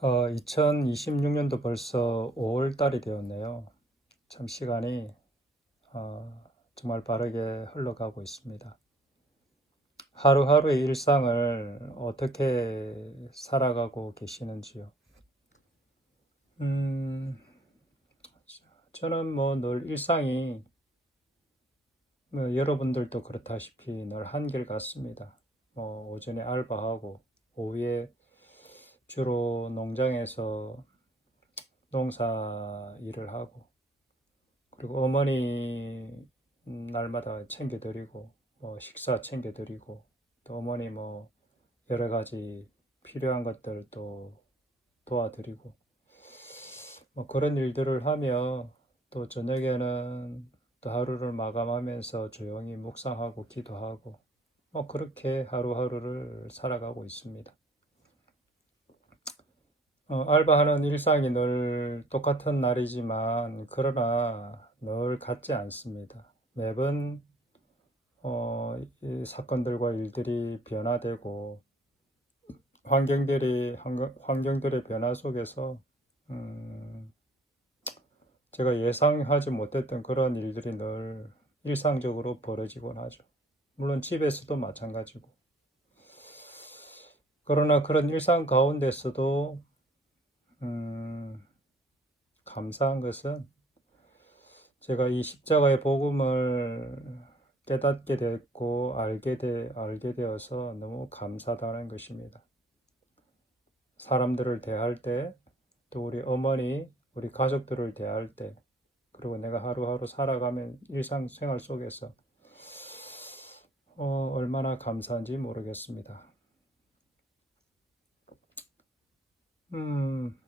2026년도 벌써 5월 달이 되었네요. 참 시간이 정말 빠르게 흘러가고 있습니다. 하루하루의 일상을 어떻게 살아가고 계시는지요? 음, 저는 뭐 늘 일상이 뭐 여러분들도 그렇다시피 늘 한결같습니다. 뭐 오전에 알바하고 오후에 주로 농장에서 농사 일을 하고 그리고 어머니 날마다 챙겨드리고 뭐 식사 챙겨드리고 또 어머니 뭐 여러 가지 필요한 것들 또 도와드리고 뭐 그런 일들을 하며 또 저녁에는 또 하루를 마감하면서 조용히 묵상하고 기도하고 뭐 그렇게 하루하루를 살아가고 있습니다. 알바하는 일상이 늘 똑같은 날이지만 그러나 늘 같지 않습니다. 매번 이 사건들과 일들이 변화되고 환경들의 변화 속에서 음, 제가 예상하지 못했던 그런 일들이 늘 일상적으로 벌어지곤 하죠. 물론 집에서도 마찬가지고. 그러나 그런 일상 가운데서도 음, 감사한 것은 제가 이 십자가의 복음을 깨닫게 됐고 알게 되어서 너무 감사하다는 것입니다. 사람들을 대할 때, 또 우리 어머니, 우리 가족들을 대할 때, 그리고 내가 하루하루 살아가면 일상생활 속에서 얼마나 감사한지 모르겠습니다. 음,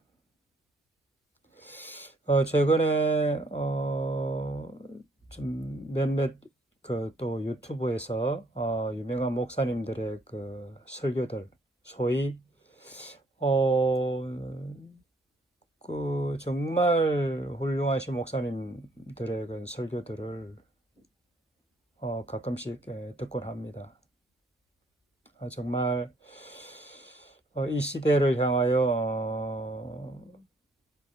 최근에 좀 몇몇 그 또 유튜브에서 유명한 목사님들의 그 설교들, 소위 어, 그 정말 훌륭하신 목사님들의 그 설교들을 가끔씩 듣곤 합니다. 정말 이 시대를 향하여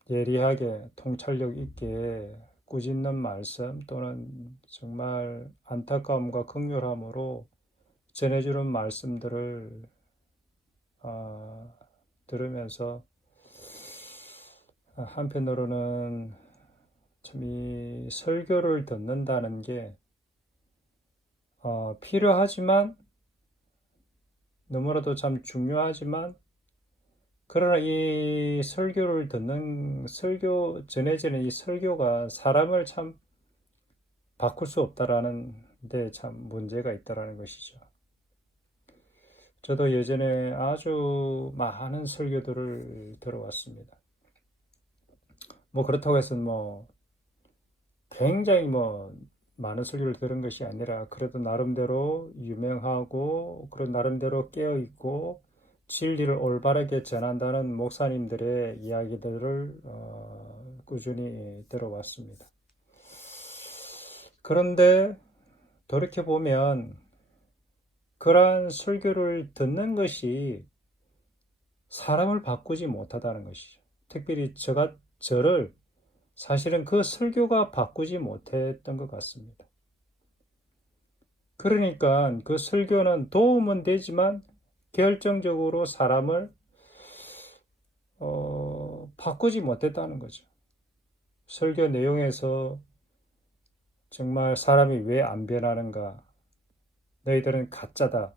예리하게 통찰력 있게 꾸짖는 말씀 또는 정말 안타까움과 극렬함으로 전해주는 말씀들을 들으면서 한편으로는 참 이 설교를 듣는다는 게 필요하지만 너무나도 참 중요하지만 그러나 이 설교를 듣는 전해지는 이 설교가 사람을 참 바꿀 수 없다라는 데 참 문제가 있다라는 것이죠. 저도 예전에 아주 많은 설교들을 들어왔습니다. 뭐 그렇다고 해서 뭐 굉장히 뭐 많은 설교를 들은 것이 아니라 그래도 나름대로 유명하고 그런 나름대로 깨어 있고 진리를 올바르게 전한다는 목사님들의 이야기들을 꾸준히 들어왔습니다. 그런데 돌이켜 보면 그러한 설교를 듣는 것이 사람을 바꾸지 못하다는 것이죠. 특별히 저를 사실은 그 설교가 바꾸지 못했던 것 같습니다. 그러니까 그 설교는 도움은 되지만 결정적으로 사람을 바꾸지 못했다는 거죠. 설교 내용에서 정말 사람이 왜 안 변하는가? 너희들은 가짜다.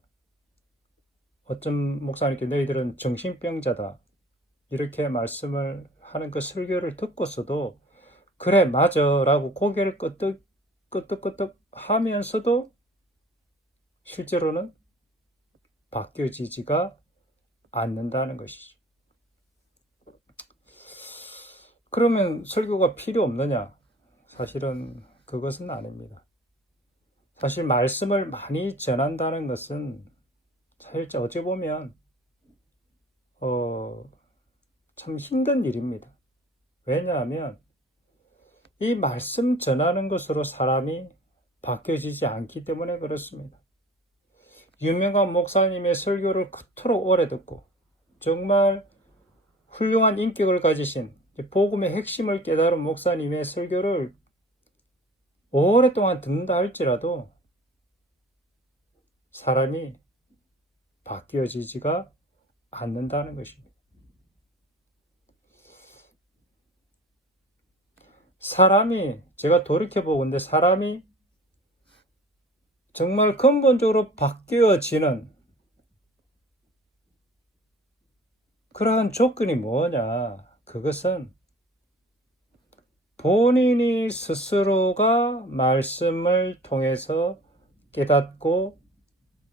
어떤 목사님께 너희들은 정신병자다. 이렇게 말씀을 하는 그 설교를 듣고서도 그래 맞아 라고 고개를 끄덕끄덕 하면서도 실제로는 바뀌어지지가 않는다는 것이죠. 그러면 설교가 필요 없느냐? 사실은 그것은 아닙니다. 사실 말씀을 많이 전한다는 것은 사실 어찌 보면 어, 참 힘든 일입니다. 왜냐하면 이 말씀 전하는 것으로 사람이 바뀌어지지 않기 때문에 그렇습니다. 유명한 목사님의 설교를 그토록 오래 듣고 정말 훌륭한 인격을 가지신 복음의 핵심을 깨달은 목사님의 설교를 오랫동안 듣는다 할지라도 사람이 바뀌어지지가 않는다는 것입니다. 제가 돌이켜보건대 사람이 정말 근본적으로 바뀌어지는 그러한 조건이 뭐냐? 그것은 본인이 스스로가 말씀을 통해서 깨닫고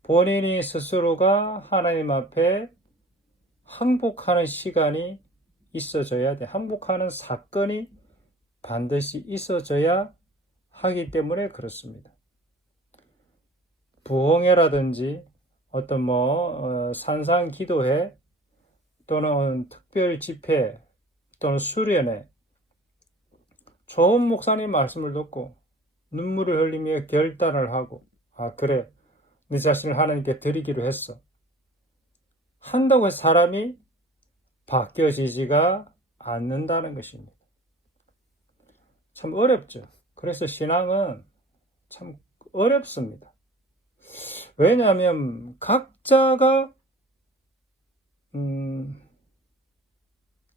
본인이 스스로가 하나님 앞에 항복하는 시간이 있어져야 돼. 항복하는 사건이 반드시 있어져야 하기 때문에 그렇습니다. 부흥회라든지 어떤 산상 기도회 또는 특별 집회 또는 수련회 좋은 목사님 말씀을 듣고 눈물을 흘리며 결단을 하고 그래 내 자신을 하나님께 드리기로 했어 한다고 해서 사람이 바뀌어지지가 않는다는 것입니다. 참 어렵죠. 그래서 신앙은 참 어렵습니다. 왜냐하면 각자가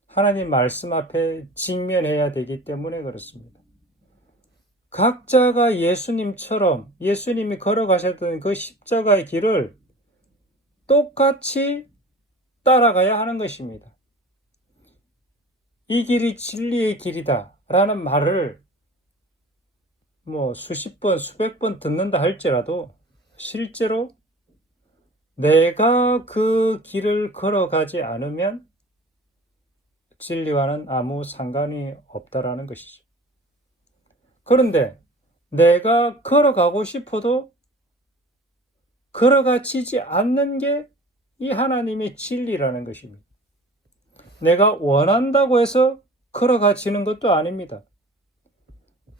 하나님 말씀 앞에 직면해야 되기 때문에 그렇습니다. 각자가 예수님처럼 예수님이 걸어가셨던 그 십자가의 길을 똑같이 따라가야 하는 것입니다. 이 길이 진리의 길이다 라는 말을 수십 번, 수백 번 듣는다 할지라도 실제로 내가 그 길을 걸어가지 않으면 진리와는 아무 상관이 없다라는 것이죠. 그런데 내가 걸어가고 싶어도 걸어가지지 않는 게 이 하나님의 진리라는 것입니다. 내가 원한다고 해서 걸어가지는 것도 아닙니다.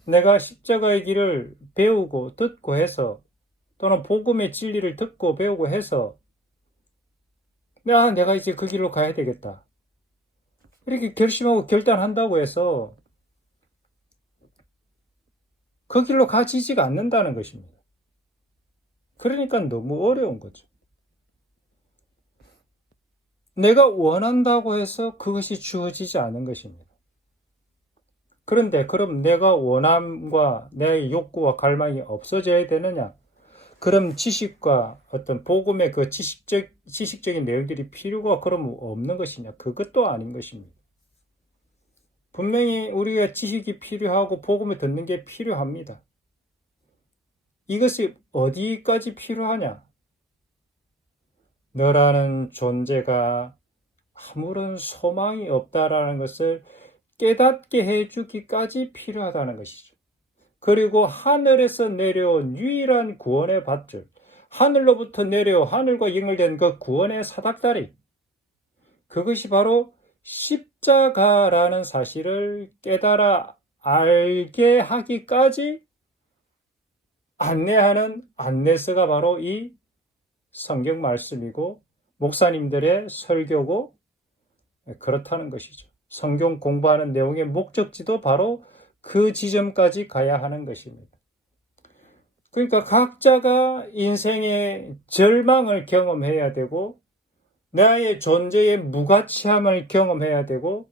내가 십자가의 길을 배우고 듣고 해서 또는 복음의 진리를 듣고 배우고 해서 내가 이제 그 길로 가야 되겠다. 이렇게 결심하고 결단한다고 해서 그 길로 가지지가 않는다는 것입니다. 그러니까 너무 어려운 거죠. 내가 원한다고 해서 그것이 주어지지 않은 것입니다. 그런데 그럼 내가 원함과 내 욕구와 갈망이 없어져야 되느냐? 그럼 지식과 어떤 복음의 그 지식적인 내용들이 필요가 그럼 없는 것이냐? 그것도 아닌 것입니다. 분명히 우리가 지식이 필요하고 복음을 듣는 게 필요합니다. 이것이 어디까지 필요하냐? 너라는 존재가 아무런 소망이 없다라는 것을 깨닫게 해주기까지 필요하다는 것이죠. 그리고 하늘에서 내려온 유일한 구원의 밧줄, 하늘로부터 내려 하늘과 연결된 그 구원의 사닥다리, 그것이 바로 십자가라는 사실을 깨달아 알게 하기까지 안내하는 안내서가 바로 이 성경 말씀이고 목사님들의 설교고 그렇다는 것이죠. 성경 공부하는 내용의 목적지도 바로 그 지점까지 가야 하는 것입니다. 그러니까 각자가 인생의 절망을 경험해야 되고 나의 존재의 무가치함을 경험해야 되고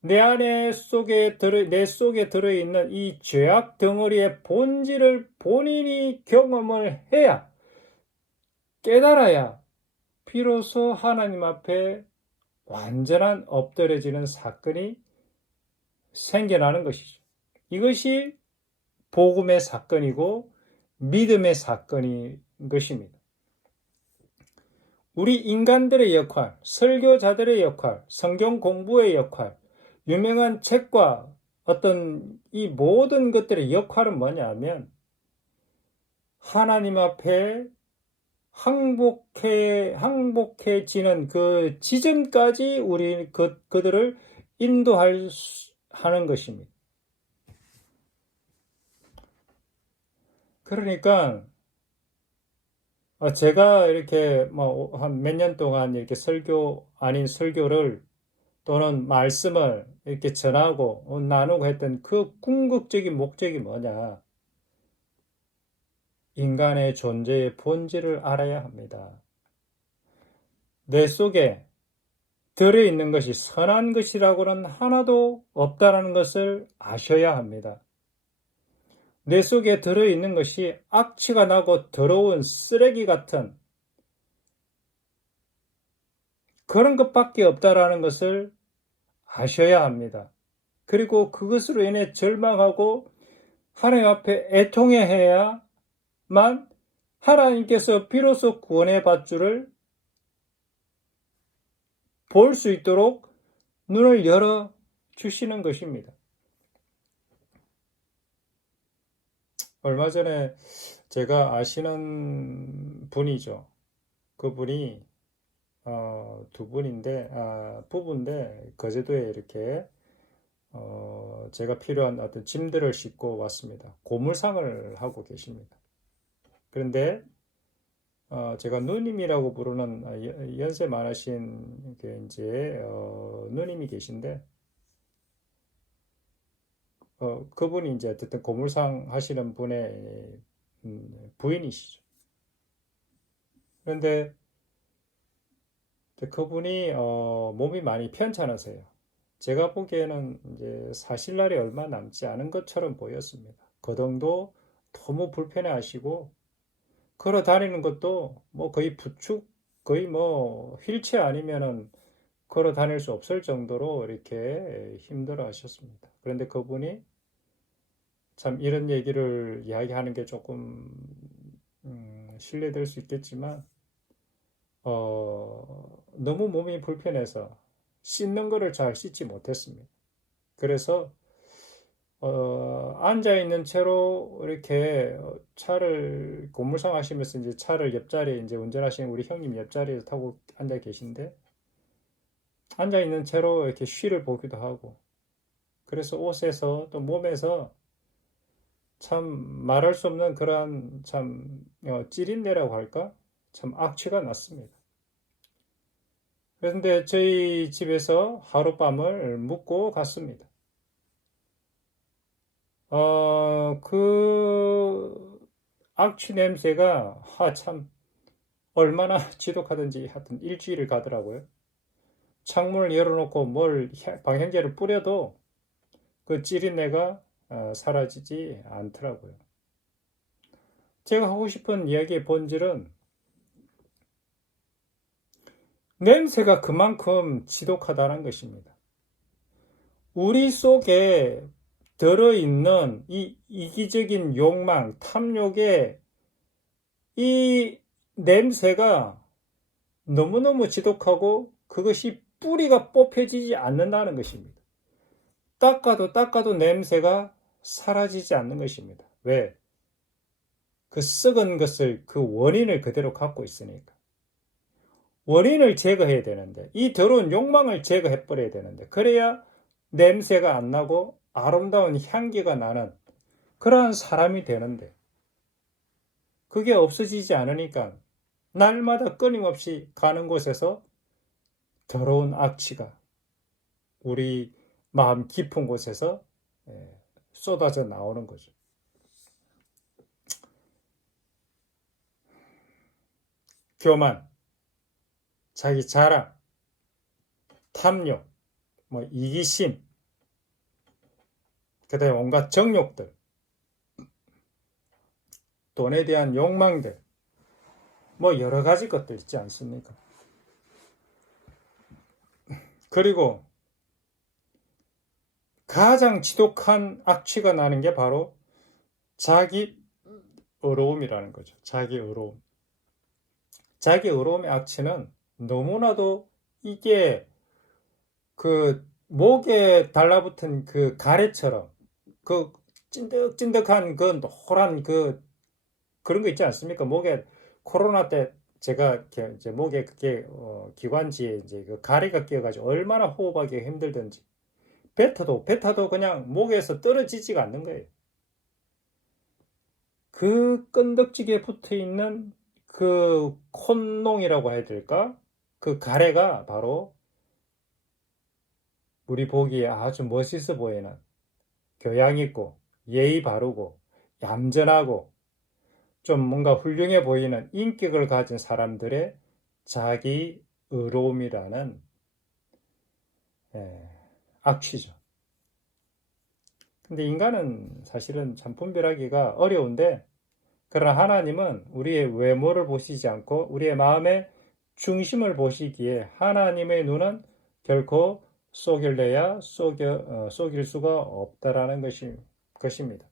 내 속에 들어있는 이 죄악 덩어리의 본질을 본인이 경험을 해야 깨달아야 비로소 하나님 앞에 완전한 엎드려지는 사건이 생겨나는 것이죠. 이것이 복음의 사건이고 믿음의 사건인 것입니다. 우리 인간들의 역할, 설교자들의 역할, 성경 공부의 역할, 유명한 책과 어떤 이 모든 것들의 역할은 뭐냐면 하나님 앞에 항복해지는 그 지점까지 우리 그들을 인도하는 것입니다. 그러니까 제가 이렇게 한 몇 년 동안 이렇게 설교 아닌 설교를 또는 말씀을 이렇게 전하고 나누고 했던 그 궁극적인 목적이 뭐냐? 인간의 존재의 본질을 알아야 합니다. 내 속에 들어있는 것이 선한 것이라고는 하나도 없다는 것을 아셔야 합니다. 내 속에 들어있는 것이 악취가 나고 더러운 쓰레기 같은 그런 것밖에 없다는 것을 아셔야 합니다. 그리고 그것으로 인해 절망하고 하나님 앞에 애통해야만 하나님께서 비로소 구원의 밧줄을 볼 수 있도록 눈을 열어 주시는 것입니다. 얼마 전에 제가 아시는 분이죠. 그분이 두 분인데 부부인데 거제도에 이렇게 제가 필요한 어떤 짐들을 싣고 왔습니다. 고물상을 하고 계십니다. 그런데 제가 누님이라고 부르는 연세 많으신 이제 누님이 계신데 그분이 이제 어쨌든 고물상 하시는 분의 부인이시죠. 그런데 그분이 몸이 많이 편찮으세요. 제가 보기에는 이제 사실 날이 얼마 남지 않은 것처럼 보였습니다. 거동도 너무 불편해 하시고 걸어 다니는 것도 뭐 거의 부축, 거의 뭐 휠체어 아니면은 걸어 다닐 수 없을 정도로 이렇게 힘들어 하셨습니다. 그런데 그분이 참 이런 얘기를 이야기하는 게 조금 실례될 수 있겠지만 너무 몸이 불편해서 씻는 거를 잘 씻지 못했습니다. 그래서 앉아 있는 채로 이렇게 차를 고물상 하시면서 이제 차를 옆자리에 이제 운전하시는 우리 형님 옆자리에 타고 앉아 계신데 앉아 있는 채로 이렇게 쉬를 보기도 하고 그래서 옷에서 또 몸에서 참 말할 수 없는 그러한 참 찌린내라고 할까? 참 악취가 났습니다. 그런데 저희 집에서 하룻밤을 묵고 갔습니다. 그 악취 냄새가 참 얼마나 지독하든지 하여튼 일주일을 가더라고요. 창문을 열어놓고 방향제를 뿌려도 그 찌린내가 사라지지 않더라고요. 제가 하고 싶은 이야기의 본질은 냄새가 그만큼 지독하다는 것입니다. 우리 속에 들어있는 이 이기적인 욕망, 탐욕의 이 냄새가 너무너무 지독하고 그것이 뿌리가 뽑혀지지 않는다는 것입니다. 닦아도 냄새가 사라지지 않는 것입니다. 왜? 그 썩은 것을 그 원인을 그대로 갖고 있으니까. 원인을 제거해야 되는데 이 더러운 욕망을 제거해 버려야 되는데 그래야 냄새가 안 나고 아름다운 향기가 나는 그러한 사람이 되는데 그게 없어지지 않으니까 날마다 끊임없이 가는 곳에서 더러운 악취가 우리 마음 깊은 곳에서 쏟아져 나오는 거죠. 교만, 자기 자랑, 탐욕, 이기심, 그 다음에 온갖 정욕들, 돈에 대한 욕망들, 여러 가지 것들 있지 않습니까? 그리고 가장 지독한 악취가 나는 게 바로 자기 의로움이라는 거죠. 자기 의로움. 자기 의로움의 악취는 너무나도 이게 그 목에 달라붙은 그 가래처럼 그 찐득찐득한 그 노란 그런 거 있지 않습니까? 목에 코로나 때 제가 이제 목에 그게 기관지에 이제 그 가래가 끼어가지고 얼마나 호흡하기 힘들던지 뱉어도 그냥 목에서 떨어지지가 않는 거예요. 그 끈덕지게 붙어 있는 그 콧농이라고 해야 될까? 그 가래가 바로 우리 보기에 아주 멋있어 보이는 교양 있고 예의 바르고 얌전하고 좀 뭔가 훌륭해 보이는 인격을 가진 사람들의 자기 의로움이라는 악취죠. 근데 인간은 사실은 참 분별하기가 어려운데, 그러나 하나님은 우리의 외모를 보시지 않고 우리의 마음의 중심을 보시기에 하나님의 눈은 결코 속일 수가 없다라는 것입니다.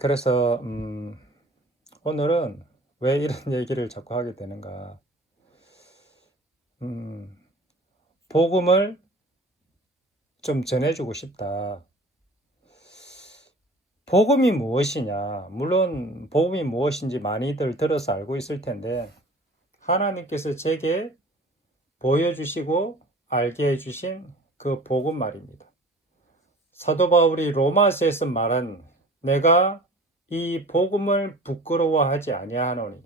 그래서 오늘은 왜 이런 얘기를 자꾸 하게 되는가? 복음을 좀 전해주고 싶다. 복음이 무엇이냐? 물론 복음이 무엇인지 많이들 들어서 알고 있을 텐데, 하나님께서 제게 보여주시고 알게 해주신 그 복음 말입니다. 사도 바울이 로마서에서 말한 내가 이 복음을 부끄러워하지 아니하노니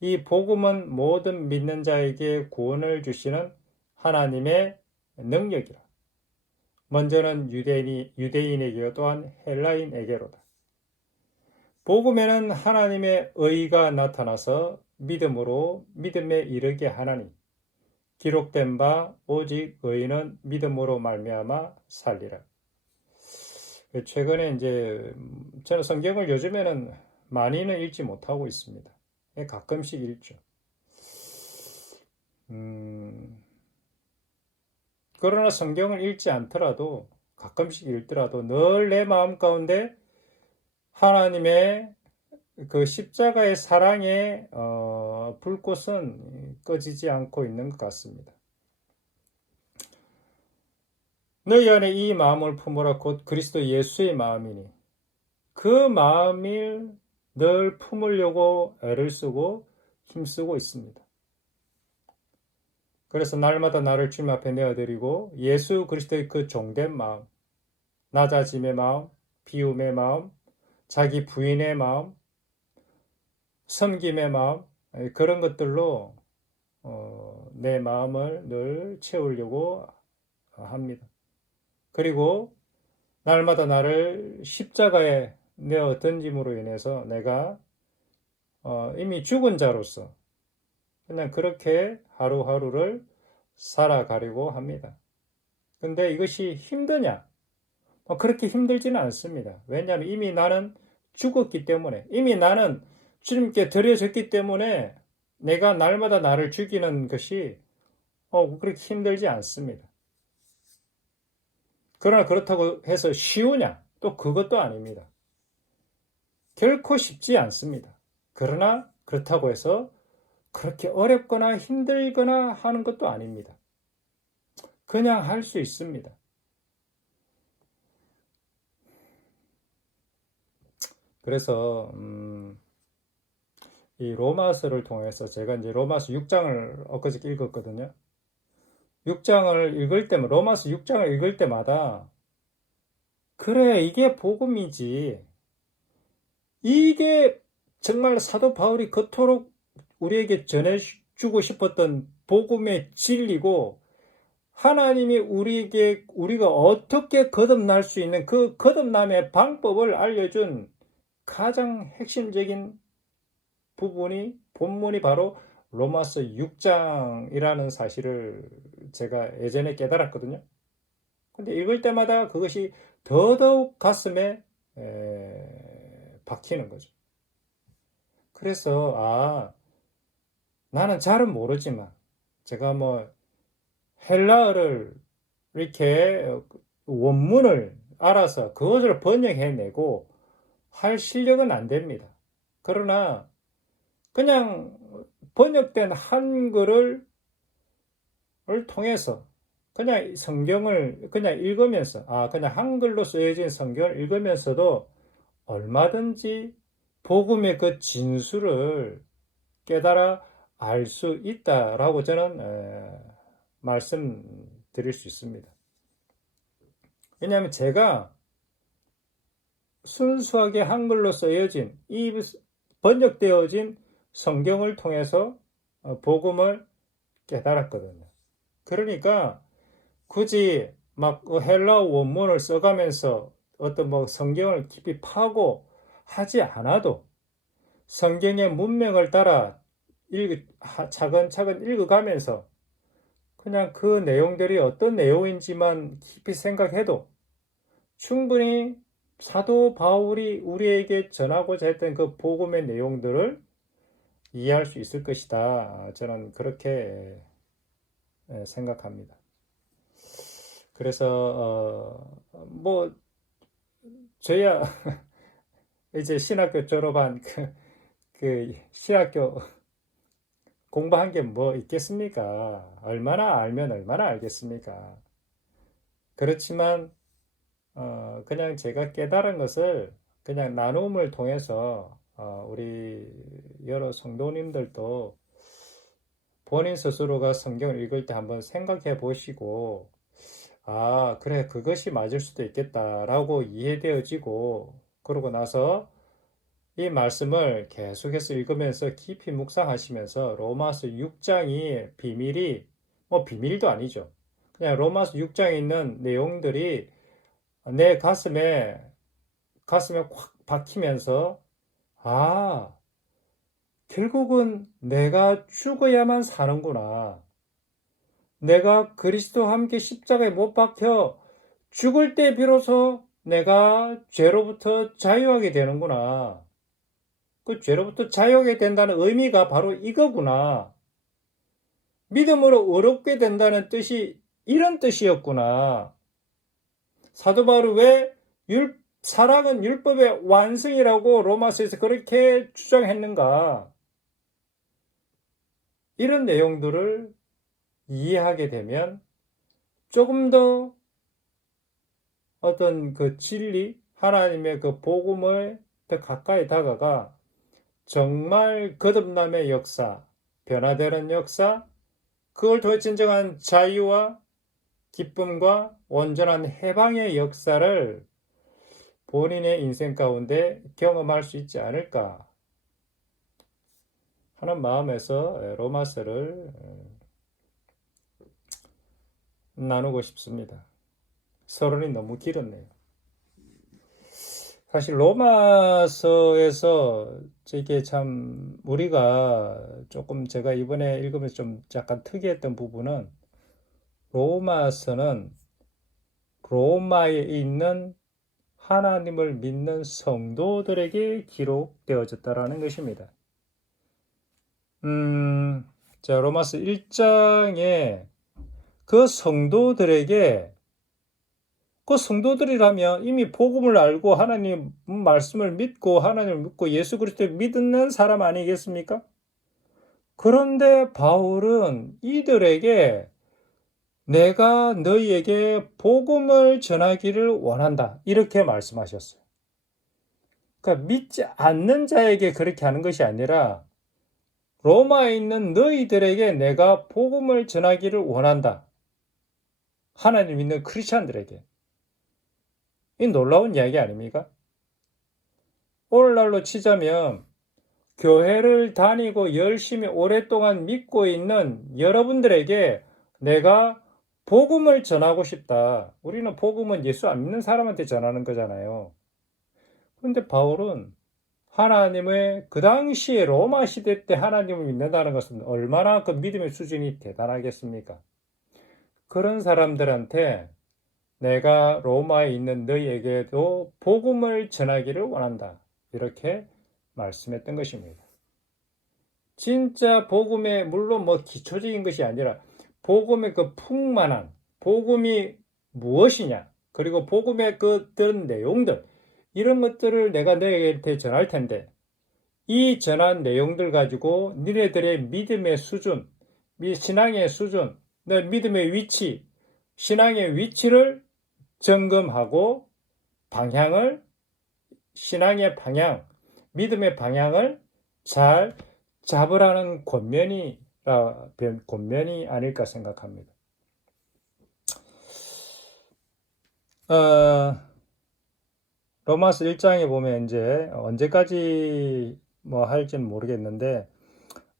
이 복음은 모든 믿는 자에게 구원을 주시는 하나님의 능력이라. 먼저는 유대인에게요 또한 헬라인에게로다. 복음에는 하나님의 의가 나타나서 믿음으로 믿음에 이르게 하나니 기록된 바 오직 의인은 믿음으로 말미암아 살리라. 최근에 이제 저는 성경을 요즘에는 많이는 읽지 못하고 있습니다. 가끔씩 읽죠. 그러나 성경을 읽지 않더라도 가끔씩 읽더라도 늘 내 마음 가운데 하나님의 그 십자가의 사랑의 불꽃은 꺼지지 않고 있는 것 같습니다. 너희 안에 이 마음을 품으라 곧 그리스도 예수의 마음이니 그 마음을 늘 품으려고 애를 쓰고 힘쓰고 있습니다. 그래서 날마다 나를 주님 앞에 내어드리고 예수 그리스도의 그 종된 마음, 낮아짐의 마음, 비움의 마음, 자기 부인의 마음, 섬김의 마음, 그런 것들로 내 마음을 늘 채우려고 합니다. 그리고 날마다 나를 십자가에 내어 던짐으로 인해서 내가 이미 죽은 자로서 그냥 그렇게 하루하루를 살아가려고 합니다. 근데 이것이 힘드냐? 그렇게 힘들지는 않습니다. 왜냐하면 이미 나는 죽었기 때문에, 이미 나는 주님께 드려졌기 때문에 내가 날마다 나를 죽이는 것이 그렇게 힘들지 않습니다. 그러나 그렇다고 해서 쉬우냐? 또 그것도 아닙니다. 결코 쉽지 않습니다. 그러나 그렇다고 해서 그렇게 어렵거나 힘들거나 하는 것도 아닙니다. 그냥 할 수 있습니다. 그래서 이 로마서를 통해서 제가 이제 로마서 6장을 엊그저께 읽었거든요. 6장을 읽을 때마다 로마서 6장을 읽을 때마다 그래 이게 복음이지. 이게 정말 사도 바울이 그토록 우리에게 전해주고 싶었던 복음의 진리고 하나님이 우리가 어떻게 거듭날 수 있는 그 거듭남의 방법을 알려준 가장 핵심적인 본문이 바로 로마서 6장이라는 사실을 제가 예전에 깨달았거든요. 근데 읽을 때마다 그것이 더더욱 가슴에 박히는 거죠. 그래서 나는 잘은 모르지만 제가 헬라어를 이렇게 원문을 알아서 그것을 번역해내고 할 실력은 안 됩니다. 그러나 그냥 번역된 한글을 통해서 그냥 성경을 그냥 읽으면서 그냥 한글로 쓰여진 성경을 읽으면서도 얼마든지 복음의 그 진수를 깨달아 알 수 있다라고 저는 말씀드릴 수 있습니다. 왜냐하면 제가 순수하게 한글로 쓰여진 이 번역되어진 성경을 통해서 복음을 깨달았거든요. 그러니까 굳이 막 헬라어 원문을 써가면서 어떤 뭐 성경을 깊이 파고 하지 않아도 성경의 문맥을 따라 차근차근 읽어가면서 그냥 그 내용들이 어떤 내용인지만 깊이 생각해도 충분히 사도 바울이 우리에게 전하고자 했던 그 복음의 내용들을 이해할 수 있을 것이다. 저는 그렇게 생각합니다. 그래서 뭐 저야 이제 신학교 졸업한 그 신학교 공부한 게 뭐 있겠습니까? 얼마나 알면 얼마나 알겠습니까? 그렇지만 그냥 제가 깨달은 것을 그냥 나눔을 통해서 우리 여러 성도님들도 본인 스스로가 성경을 읽을 때 한번 생각해 보시고 아, 그래, 그것이 맞을 수도 있겠다라고 이해되어지고 그러고 나서 이 말씀을 계속해서 읽으면서 깊이 묵상하시면서 로마서 6장이 비밀이 뭐 비밀도 아니죠. 그냥 로마서 6장에 있는 내용들이 내 가슴에 확 박히면서 아, 결국은 내가 죽어야만 사는구나. 내가 그리스도와 함께 십자가에 못 박혀 죽을 때 비로소 내가 죄로부터 자유하게 되는구나. 그 죄로부터 자유하게 된다는 의미가 바로 이거구나. 믿음으로 의롭게 된다는 뜻이 이런 뜻이었구나. 사도 바울은 왜 사랑은 율법의 완성이라고 로마서에서 그렇게 주장했는가? 이런 내용들을 이해하게 되면 조금 더 어떤 그 진리, 하나님의 그 복음을 더 가까이 다가가 정말 거듭남의 역사, 변화되는 역사, 그걸 통해 진정한 자유와 기쁨과 온전한 해방의 역사를 본인의 인생 가운데 경험할 수 있지 않을까 하는 마음에서 로마서를 나누고 싶습니다. 서론이 너무 길었네요. 사실 로마서에서 이게 참 우리가 조금 제가 이번에 읽으면서 좀 약간 특이했던 부분은 로마서는 로마에 있는 하나님을 믿는 성도들에게 기록되어졌다라는 것입니다. 자, 로마서 1장에 그 성도들에게 그 성도들이라면 이미 복음을 알고 하나님 말씀을 믿고 하나님을 믿고 예수 그리스도를 믿는 사람 아니겠습니까? 그런데 바울은 이들에게 내가 너희에게 복음을 전하기를 원한다. 이렇게 말씀하셨어요. 그러니까 믿지 않는 자에게 그렇게 하는 것이 아니라 로마에 있는 너희들에게 내가 복음을 전하기를 원한다. 하나님 믿는 크리스찬들에게. 이 놀라운 이야기 아닙니까? 오늘날로 치자면 교회를 다니고 열심히 오랫동안 믿고 있는 여러분들에게 내가 복음을 전하고 싶다. 우리는 복음은 예수 안 믿는 사람한테 전하는 거잖아요. 그런데 바울은 하나님의 그 당시에 로마 시대 때 하나님을 믿는다는 것은 얼마나 그 믿음의 수준이 대단하겠습니까? 그런 사람들한테 내가 로마에 있는 너희에게도 복음을 전하기를 원한다. 이렇게 말씀했던 것입니다. 진짜 복음의 물론 뭐 기초적인 것이 아니라 복음의 그 풍만한 복음이 무엇이냐 그리고 복음의 그런 내용들 이런 것들을 내가 너희한테 전할 텐데 이 전한 내용들 가지고 니네들의 믿음의 수준, 신앙의 수준, 내 믿음의 위치, 신앙의 위치를 점검하고 방향을 신앙의 방향, 믿음의 방향을 잘 잡으라는 권면이 아닐까 생각합니다. 로마서 1장에 보면 이제 언제까지 뭐 할지는 모르겠는데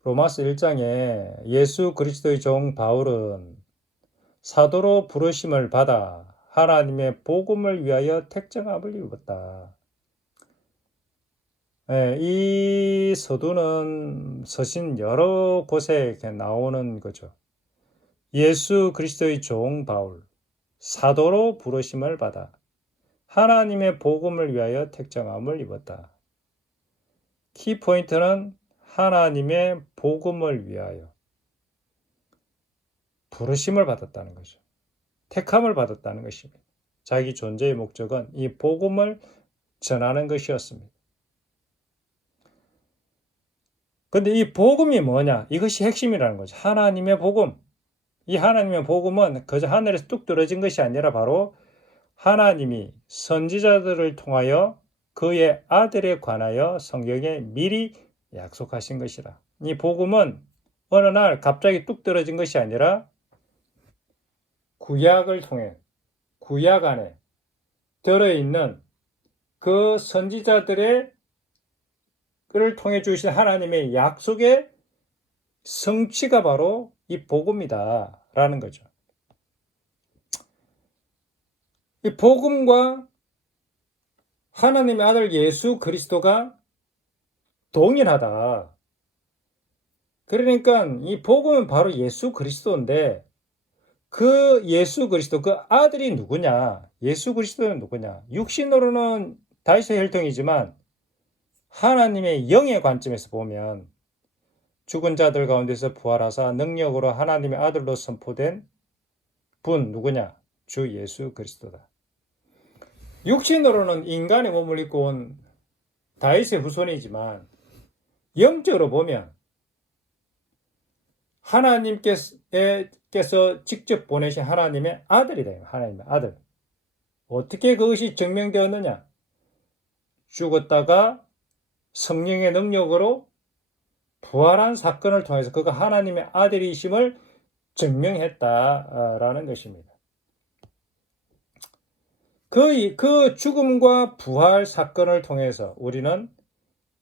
로마서 1장에 예수 그리스도의 종 바울은 사도로 부르심을 받아 하나님의 복음을 위하여 택정함을 입었다. 이 서두는 서신 여러 곳에 이렇게 나오는 거죠. 예수 그리스도의 종 바울, 사도로 부르심을 받아 하나님의 복음을 위하여 택정함을 입었다. 키포인트는 하나님의 복음을 위하여 부르심을 받았다는 거죠. 택함을 받았다는 것입니다. 자기 존재의 목적은 이 복음을 전하는 것이었습니다. 근데 이 복음이 뭐냐? 이것이 핵심이라는 거죠. 하나님의 복음. 이 하나님의 복음은 그저 하늘에서 뚝 떨어진 것이 아니라 바로 하나님이 선지자들을 통하여 그의 아들에 관하여 성경에 미리 약속하신 것이라. 이 복음은 어느 날 갑자기 뚝 떨어진 것이 아니라 구약을 통해 구약 안에 들어있는 그 선지자들의 를 통해 주신 하나님의 약속의 성취가 바로 이 복음이다 라는 거죠. 이 복음과 하나님의 아들 예수 그리스도가 동일하다. 그러니까 이 복음은 바로 예수 그리스도인데 그 예수 그리스도 그 아들이 누구냐? 예수 그리스도는 누구냐? 육신으로는 다윗의 혈통이지만 하나님의 영의 관점에서 보면 죽은 자들 가운데서 부활하사 능력으로 하나님의 아들로 선포된 분 누구냐? 주 예수 그리스도다. 육신으로는 인간의 몸을 입고 온 다윗의 후손이지만 영적으로 보면 하나님께서 직접 보내신 하나님의 아들이다. 하나님의 아들. 어떻게 그것이 증명되었느냐? 죽었다가 성령의 능력으로 부활한 사건을 통해서 그가 하나님의 아들이심을 증명했다라는 것입니다. 그 죽음과 부활 사건을 통해서 우리는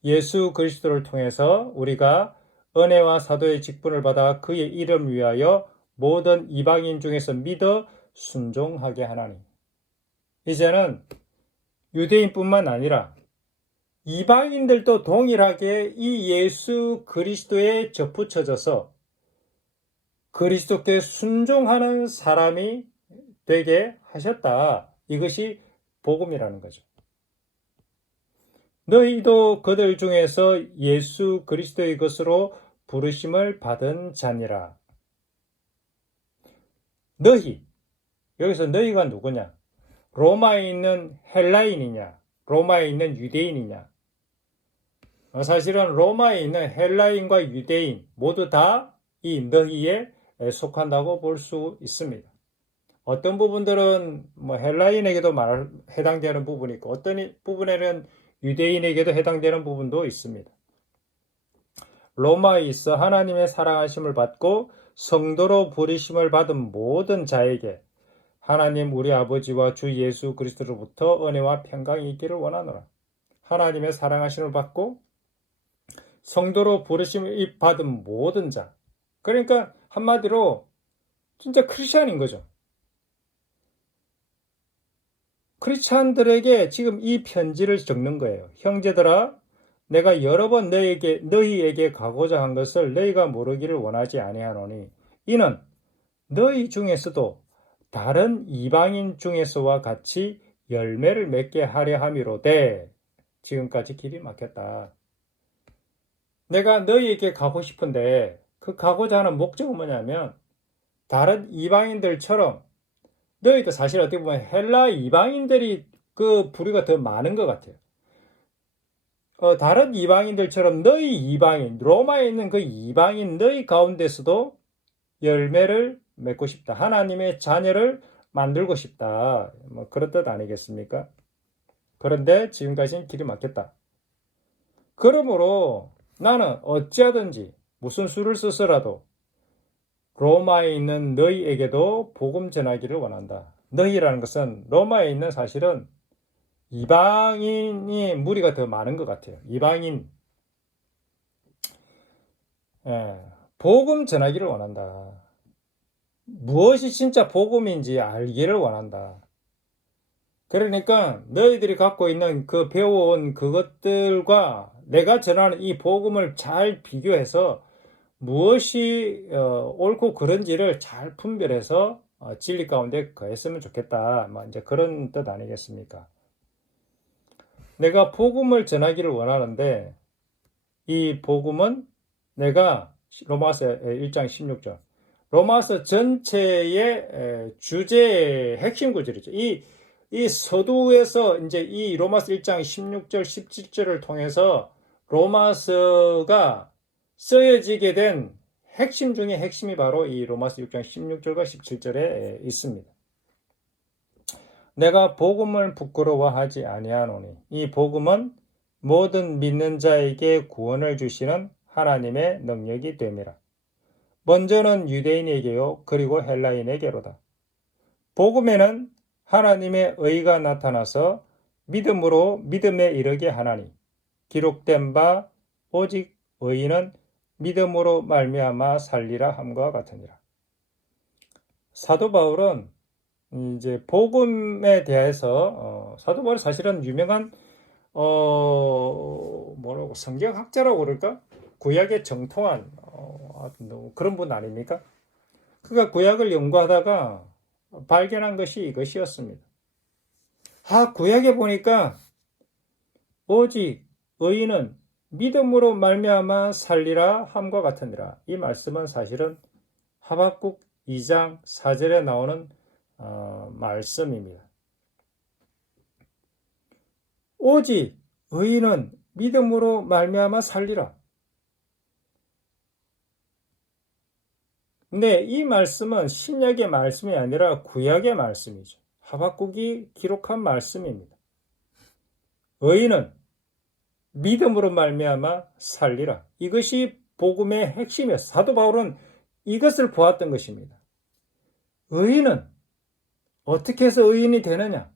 예수 그리스도를 통해서 우리가 은혜와 사도의 직분을 받아 그의 이름 위하여 모든 이방인 중에서 믿어 순종하게 하나니 이제는 유대인뿐만 아니라 이방인들도 동일하게 이 예수 그리스도에 접붙여져서 그리스도께 순종하는 사람이 되게 하셨다. 이것이 복음이라는 거죠. 너희도 그들 중에서 예수 그리스도의 것으로 부르심을 받은 자니라. 너희, 여기서 너희가 누구냐? 로마에 있는 헬라인이냐? 로마에 있는 유대인이냐? 사실은 로마에 있는 헬라인과 유대인 모두 다 이 너희에 속한다고 볼 수 있습니다. 어떤 부분들은 헬라인에게도 해당되는 부분이 있고 어떤 부분에는 유대인에게도 해당되는 부분도 있습니다. 로마에 있어 하나님의 사랑하심을 받고 성도로 부르심을 받은 모든 자에게 하나님 우리 아버지와 주 예수 그리스도로부터 은혜와 평강이 있기를 원하노라. 하나님의 사랑하심을 받고 성도로 부르심을 받은 모든 자. 그러니까 한마디로 진짜 크리스찬인 거죠. 크리스찬들에게 지금 이 편지를 적는 거예요. 형제들아, 내가 여러 번 너희에게 가고자 한 것을 너희가 모르기를 원하지 아니하노니 이는 너희 중에서도 다른 이방인 중에서와 같이 열매를 맺게 하려 함이로되 지금까지 길이 막혔다. 내가 너희에게 가고 싶은데 그 가고자 하는 목적은 뭐냐면 다른 이방인들처럼 너희도 사실 어떻게 보면 헬라 이방인들이 그 부류가 더 많은 것 같아요. 다른 이방인들처럼 너희 이방인, 로마에 있는 그 이방인 너희 가운데서도 열매를 맺고 싶다. 하나님의 자녀를 만들고 싶다. 그런 뜻 아니겠습니까? 그런데 지금까지는 길이 막혔다. 그러므로 나는 어찌하든지 무슨 수를 써서라도 로마에 있는 너희에게도 복음 전하기를 원한다. 너희라는 것은 로마에 있는 사실은 이방인이 무리가 더 많은 것 같아요. 이방인. 복음 전하기를 원한다. 무엇이 진짜 복음인지 알기를 원한다. 그러니까 너희들이 갖고 있는 그 배워온 그것들과 내가 전하는 이 복음을 잘 비교해서 무엇이 옳고 그른지를 잘 분별해서 진리 가운데 거했으면 좋겠다. 이제 그런 뜻 아니겠습니까? 내가 복음을 전하기를 원하는데 이 복음은 내가 로마서 1장 16절 로마서 전체의 주제의 핵심 구절이죠. 이 서두에서 이제 이 로마서 1장 16절, 17절을 통해서 로마서가 쓰여지게 된 핵심 중에 핵심이 바로 이 로마서 6장 16절과 17절에 있습니다. 내가 복음을 부끄러워하지 아니하노니 이 복음은 모든 믿는 자에게 구원을 주시는 하나님의 능력이 됨이라. 먼저는 유대인에게요 그리고 헬라인에게로다. 복음에는 하나님의 의가 나타나서 믿음으로 믿음에 이르게 하나니 기록된 바 오직 의인은 믿음으로 말미암아 살리라 함과 같으니라. 사도 바울은 이제 복음에 대해서 사도 바울은 사실은 유명한 뭐라고 성경학자라고 그럴까? 구약에 정통한 그런 분 아닙니까? 그가 구약을 연구하다가 발견한 것이 이것이었습니다. 구약에 보니까 오직 의인은 믿음으로 말미암아 살리라 함과 같으니라. 이 말씀은 사실은 하박국 2장 4절에 나오는 말씀입니다. 오직 의인은 믿음으로 말미암아 살리라. 근데 이 말씀은 신약의 말씀이 아니라 구약의 말씀이죠. 하박국이 기록한 말씀입니다. 의인은 믿음으로 말미암아 살리라. 이것이 복음의 핵심이었어요. 사도 바울은 이것을 보았던 것입니다. 의인은 어떻게 해서 의인이 되느냐?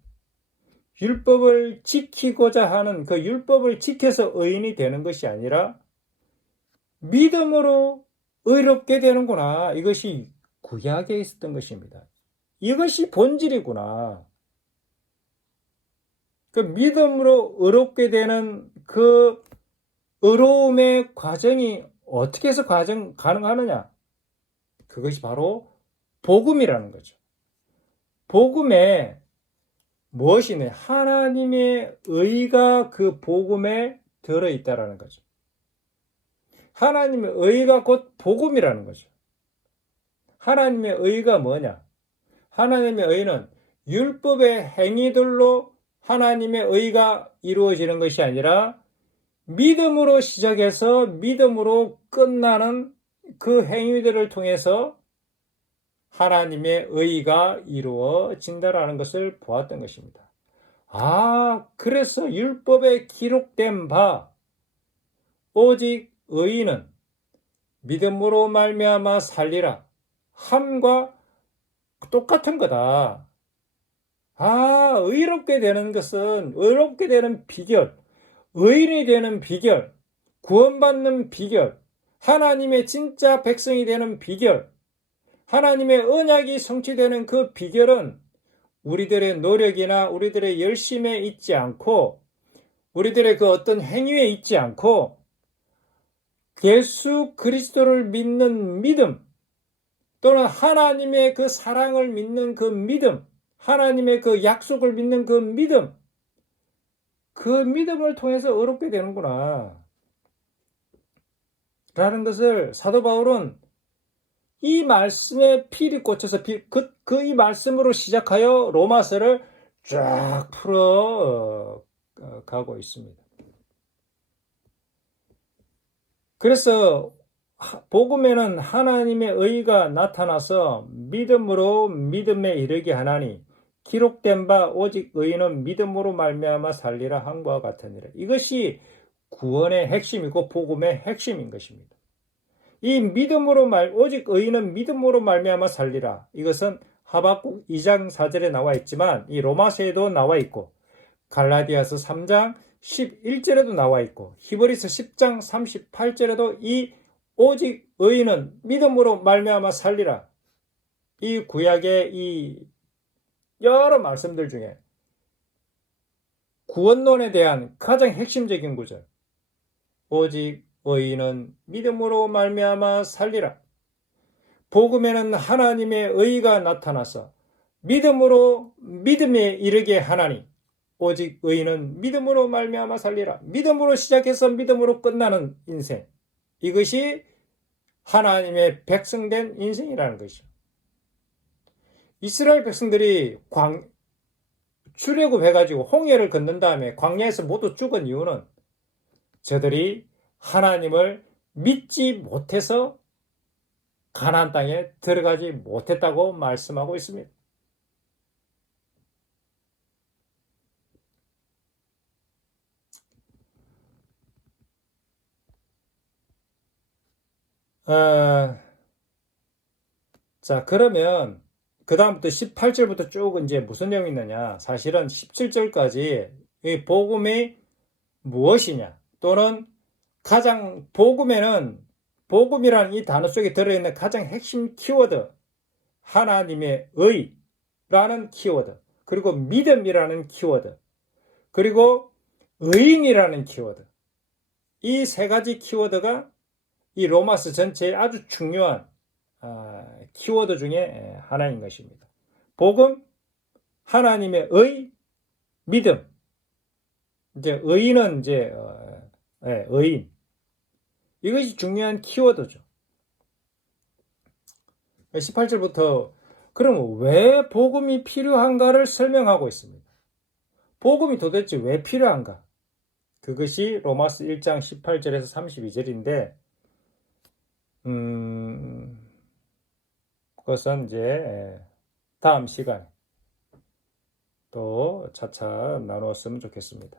율법을 지키고자 하는 그 율법을 지켜서 의인이 되는 것이 아니라 믿음으로 의롭게 되는구나. 이것이 구약에 있었던 것입니다. 이것이 본질이구나. 그 믿음으로 의롭게 되는 그 의로움의 과정이 어떻게 해서 가능하느냐? 그것이 바로 복음이라는 거죠. 복음에 무엇이 있냐? 하나님의 의가 그 복음에 들어있다라는 거죠. 하나님의 의가 곧 복음이라는 거죠. 하나님의 의가 뭐냐? 하나님의 의는 율법의 행위들로 하나님의 의가 이루어지는 것이 아니라 믿음으로 시작해서 믿음으로 끝나는 그 행위들을 통해서 하나님의 의가 이루어진다라는 것을 보았던 것입니다. 그래서 율법에 기록된 바 오직 의인은 믿음으로 말미암아 살리라 함과 똑같은 거다. 의롭게 되는 것은 의롭게 되는 비결, 의인이 되는 비결, 구원받는 비결, 하나님의 진짜 백성이 되는 비결, 하나님의 언약이 성취되는 그 비결은 우리들의 노력이나 우리들의 열심에 있지 않고 우리들의 그 어떤 행위에 있지 않고 예수 그리스도를 믿는 믿음 또는 하나님의 그 사랑을 믿는 그 믿음, 하나님의 그 약속을 믿는 그 믿음, 그 믿음을 통해서 의롭게 되는구나 라는 것을 사도 바울은 이 말씀에 필이 꽂혀서 이 말씀으로 시작하여 로마서를 쫙 풀어 가고 있습니다. 그래서 복음에는 하나님의 의가 나타나서 믿음으로 믿음에 이르게 하나니 기록된 바 오직 의인은 믿음으로 말미암아 살리라 함과 같으니라. 이것이 구원의 핵심이고 복음의 핵심인 것입니다. 이 오직 의인은 믿음으로 말미암아 살리라. 이것은 하박국 2장 4절에 나와 있지만 이 로마서에도 나와 있고 갈라디아서 3장 11절에도 나와 있고 히브리서 10장 38절에도 이 오직 의인은 믿음으로 말미암아 살리라. 이 구약의 이 여러 말씀들 중에 구원론에 대한 가장 핵심적인 구절. 오직 의인은 믿음으로 말미암아 살리라. 복음에는 하나님의 의가 나타나서 믿음에 이르게 하나니 오직 의인은 믿음으로 말미암아 살리라. 믿음으로 시작해서 믿음으로 끝나는 인생. 이것이 하나님의 백성된 인생이라는 것이죠. 이스라엘 백성들이 출애굽해가지고 홍해를 건넌 다음에 광야에서 모두 죽은 이유는 저들이 하나님을 믿지 못해서 가나안 땅에 들어가지 못했다고 말씀하고 있습니다. 자, 그러면 그 다음부터 18절부터 쭉 이제 무슨 내용이 있느냐? 사실은 17절까지 이 복음이 무엇이냐? 또는 가장 복음이라는 이 단어 속에 들어있는 가장 핵심 키워드, 하나님의 의라는 키워드, 그리고 믿음이라는 키워드, 그리고 의인이라는 키워드. 이 세 가지 키워드가 이 로마서 전체의 아주 중요한 키워드 중에 하나인 것입니다. 복음, 하나님의 믿음. 이제 의인은 이제 의인. 이것이 중요한 키워드죠. 18절부터 그럼 왜 복음이 필요한가를 설명하고 있습니다. 복음이 도대체 왜 필요한가? 그것이 로마서 1장 18절에서 32절인데 그것은 이제 다음 시간에 또 차차 나누었으면 좋겠습니다.